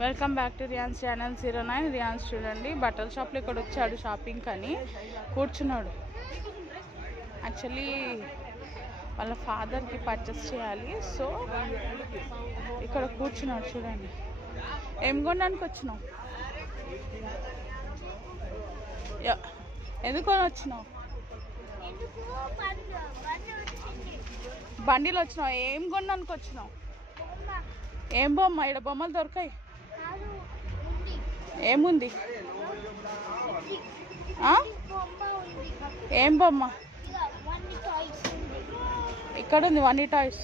Welcome back to Riyans channel 09 Riyans. చూడండి బట్టల షాప్లో ఇక్కడ వచ్చాడు షాపింగ్ అని కూర్చున్నాడు. యాక్చువల్లీ వాళ్ళ ఫాదర్కి పర్చేస్ చేయాలి, సో ఇక్కడ కూర్చున్నాడు. చూడండి ఏం కొనడానికి వచ్చినావు, ఎందుకు వచ్చినావు? బండిలో వచ్చినావు. ఏం కొనడానికి వచ్చినావు? ఏం బొమ్మ? ఇక్కడ బొమ్మలు దొరకాయి. ఏముంది? ఏం బొమ్మ? ఇక్కడ ఉంది వన్నీ టాయ్స్.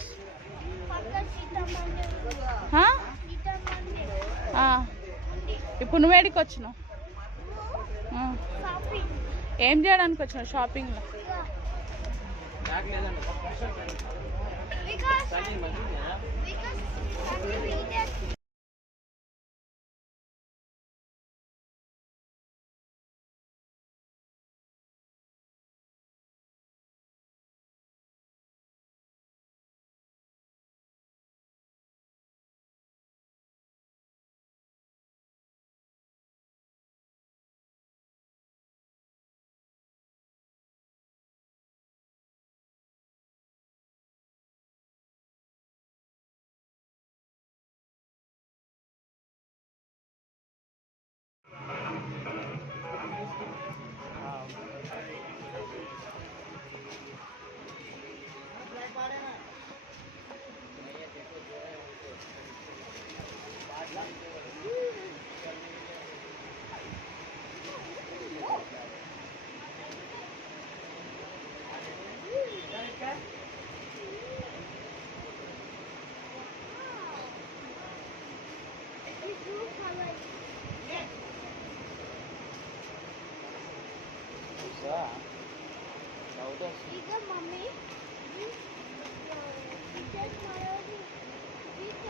ఇప్పుడు నువ్వు ఏడికి వచ్చినావు? ఏం చేయడానికి వచ్చినావు షాపింగ్లో?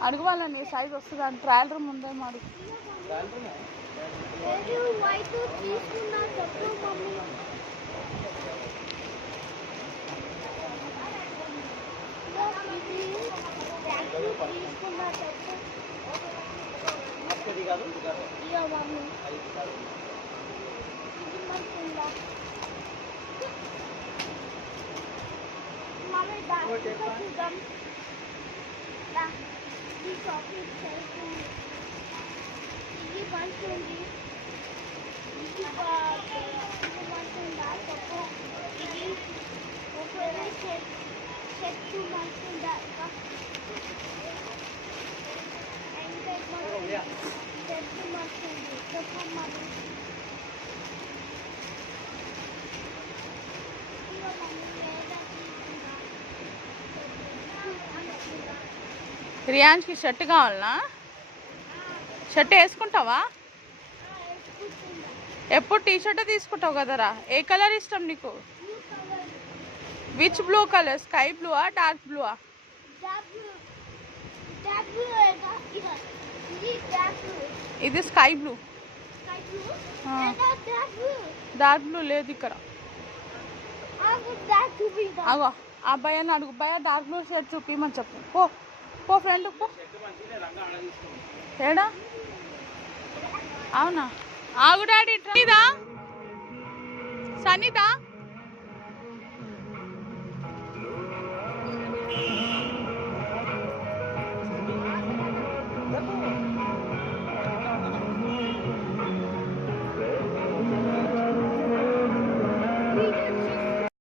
అడుగు వాళ్ళని సైజ్ వస్తుంది అని. ట్రయల్ రూమ్ ఉందేమో అడుగు. రియాన్స్కి షర్ట్ కావాలనా? షర్ట్ వేసుకుంటావా? ఎప్పుడు టీ షర్ట్ తీసుకుంటావు కదరా. ఏ కలర్ ఇష్టం నీకు? Which blue colour? స్కై బ్లూవా డార్క్ బ్లూవా? ఇది స్కై బ్లూ. డార్క్ బ్లూ లేదు ఇక్కడ. అగో ఆ భయాన్ని అడుగు. భయ డార్క్ బ్లూ షర్ట్ చూపించమని చెప్పు. పో పో ఫ్రెండ్ పో. ఏడా? అవునా? ఆగు డాడీ. సనీదా